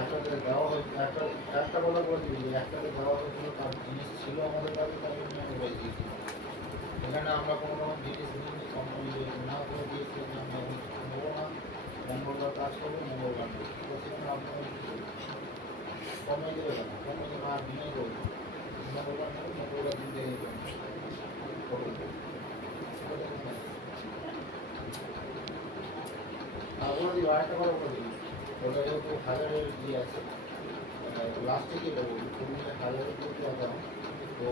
একটাতে দেওয়া হয়েছে, একটা কথা বলে দিবি, একটাতে দেওয়া হয়েছিল তার জিনিস ছিল আমাদের কাছে, তাই জন্য আমি মোবাইল দিয়েছিলাম। এখানে আমরা কোনো রকম জিনিস নিইনি, কোম্পানি না করে দিয়েছি যে আমরা নেবো না, মঙ্গলবার কাজ করবো, মঙ্গলবার নেবো। তো সেখানে আপনারা কমে দেবে না, কমে দেবে আর দিনে করবো, মঙ্গলবার নেবো, মঙ্গলবার দিন দিয়ে তারপরে দিই আরেকটা কথা বলে দিই, ওটা যেহেতু হাজারের ইয়ে আছে, লাস্টে কি দেবো, তুমি হাজারের প্রতি অ্যাকাউন্ট, তো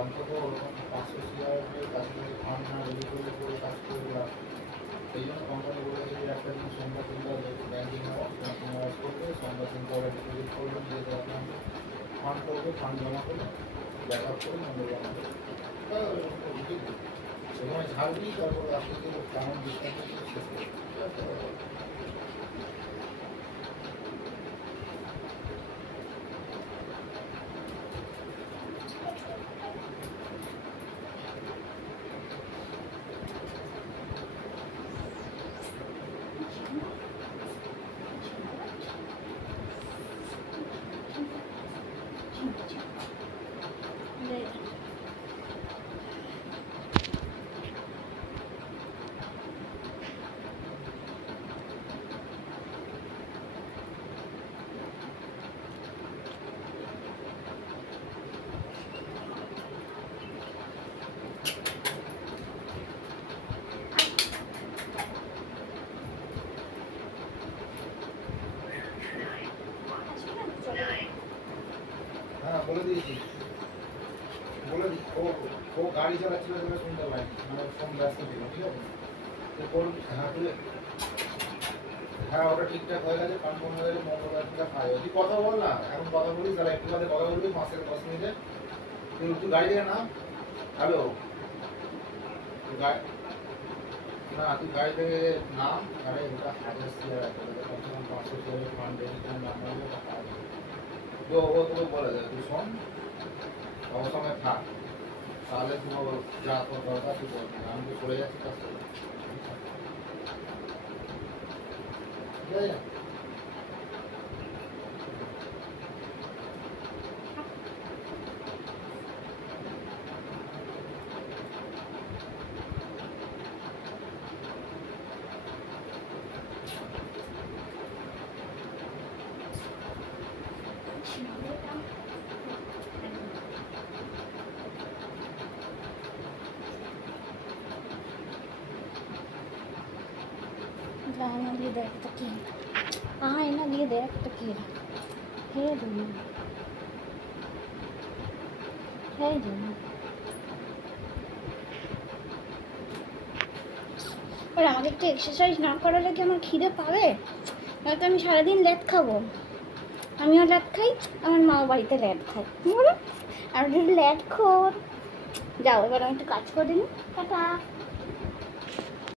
অন্তত ওরকম 500 শেয়ারের কাছাকাছি ফান্ড না রেডি করে কাজ করে রাখবে। সেই জন্য কোম্পানি বলেছে যে একটা দিন সন্ধ্যা 3টা ব্যাঙ্কিং করবে, সন্ধ্যা 3টা ডিপোজিট করবে, নিজেদের অ্যাকাউন্টে ফান্ড করবে, ফান্ড জমা করে ব্যাক আপ করে নম্বর জমা করবে। সেখানে ছাড়বি, তারপর রাস্তা থেকে কেমন ডিসকাউন্ট শেষ করবে। হ্যাঁ বলে দিয়েছি, বলে দিই, ও গাড়ি চালাচ্ছিল বলে শুনতে পাইনি, মানে ফোন ব্যস্ত ছিল, ঠিক আছে। তো করবি, হ্যাঁ তুই, হ্যাঁ ওটা ঠিকঠাক হয়ে গেছে, কনফার্ম হয়ে গেছে, মঙ্গলবার থেকে পাই। তুই কথা বল না, এখন কথা বলিস, তাহলে একটু বাদে কথা বলবি 5 মিনিটে। তুই গাড়ি থেকে নাম, হ্যালো, তুই গাড়ি, না তুই গাড়ি থেকে নাম, আরে ওটা 1000 শেয়ার আছে, কমসে কম 500 শেয়ারের ফান্ড রেডি করে নাম নিলে তো পাওয়া যাবে। তো ও তোকে বলে দেয়, তুই শোন, আমার সঙ্গে থাক, তাহলে তোমার যা তোর দরকার তুই করবি, আমি তো চলে যাচ্ছি কাজ থেকে, ঠিক আছে। ना लिए देख तो की हाँ ना लिए देख तो की हे दुनिया हे दुनिया और আমাকে একটু এক্সারসাইজ না করালে কি আমার খিদে পাবে? নয়তো আমি সারাদিন ল্যাদ খাবো। আমিও ল্যাদ খাই, আমার মাও বাড়িতে ল্যাদ খায়, বলো আর যদি ল্যাদ খোর। যাও এবার আমি একটু কাজ করে নিই, টাটা।